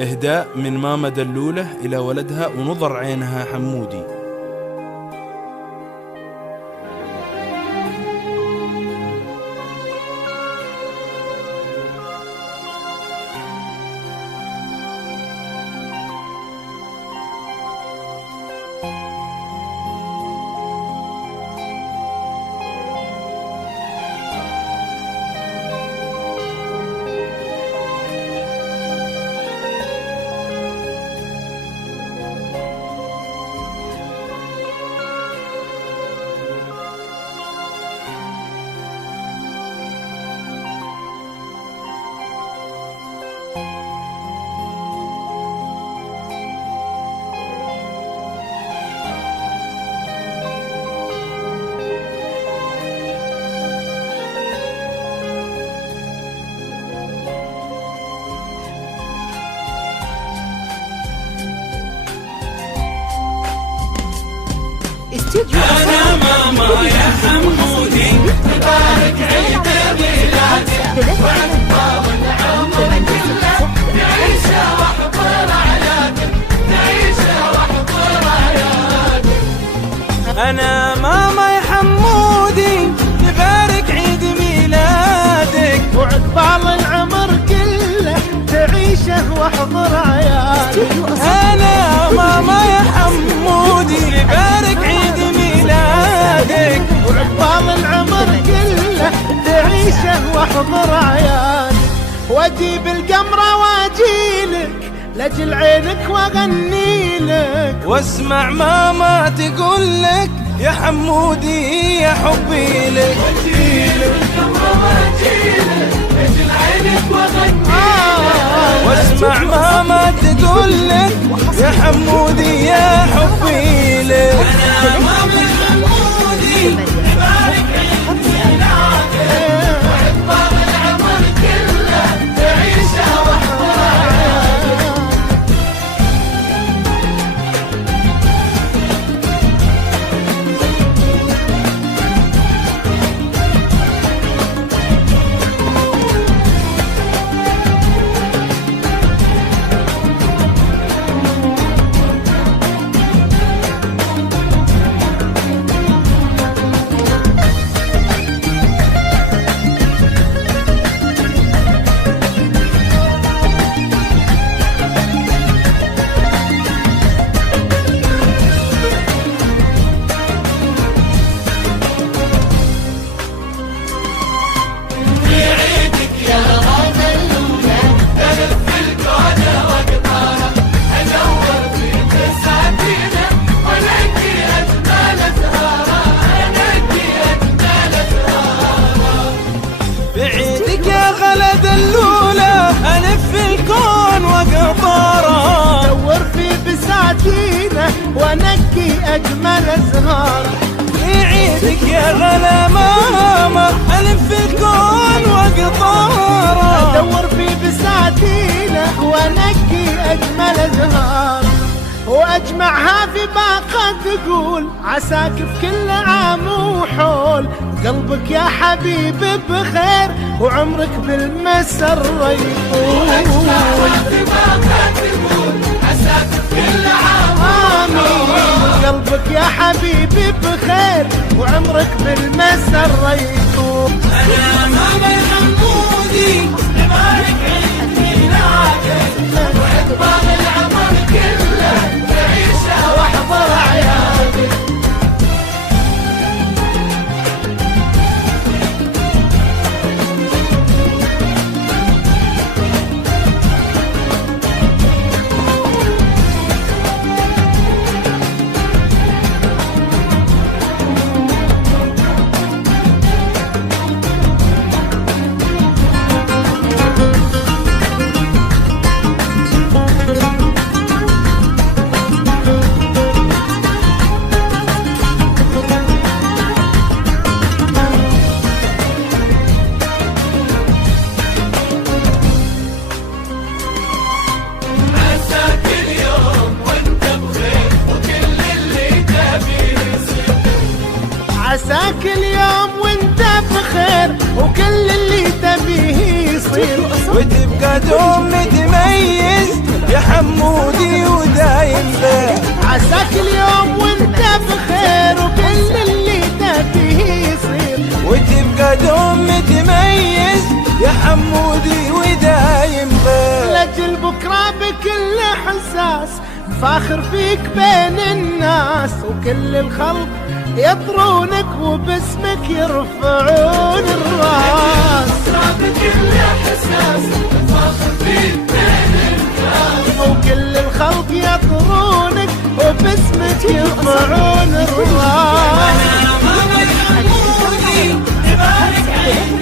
إهداء من ماما دلولة إلى ولدها ونظر عينها حمودي. أنا ماما يا حمودي مبارك عيد ميلادك وعقبال العمر كله نعيشه واحضر أعيادك نعيشه واحضر أعيادك. أنا ماما يا حمودي مبارك عيد ميلادك وعقبال العمر كله تعيشه واحضر أعيادك. أنا ماما يا حمودي مبارك عيد ميلادك وعقبال العمر كله تعيشه واحضر أعيادك. واجيب القمرة واجيلك لاجل عينك واغنيلك واسمع ماما تقول لك يا حمودي يا حبي لك. واسمع ماما تقول لك يا حمودي يا حبي لك. أنا ماما حمودي مبارك عيد ميلادك وعقبال العمر كله تعيشه واحضر أعيادك. وانقي اجمل ازهار. يعيدك يا غلا ماما الف الكون وقطاره ادور في بساتينه وانقي اجمل ازهار. واجمعها في باقة تقول عساك في كل عام وحول. قلبك يا حبيبي بخير وعمرك بالمسرة يطول. واجمعها في باقة تقول عساك في كل عام وحول. قلبك يا حبيبي بخير وعمرك بالمسرة يطول. أنا ماما حمودي مبارك عيد ميلادك وعقبال العمر كله تعيشه واحضر أعيادك. عساك اليوم وانت بخير وكل اللي تبيه يصير. وتبقى دوم متميز حمودي ودايم به. عساك اليوم وانت بخير وكل اللي تبيه يصير، وتبقى دوم متميز يا حمودي ودايم به. لجل بكرة بكل حساس فاخر فيك بين الناس، وكل الخلق يطرونك وباسمك يرفعون الراس. بكل احساس فاخر فيك بين الناس، وكل الخلق يطرونك وباسمك يرفعون الراس. ماما يا حمودي تبارك عليك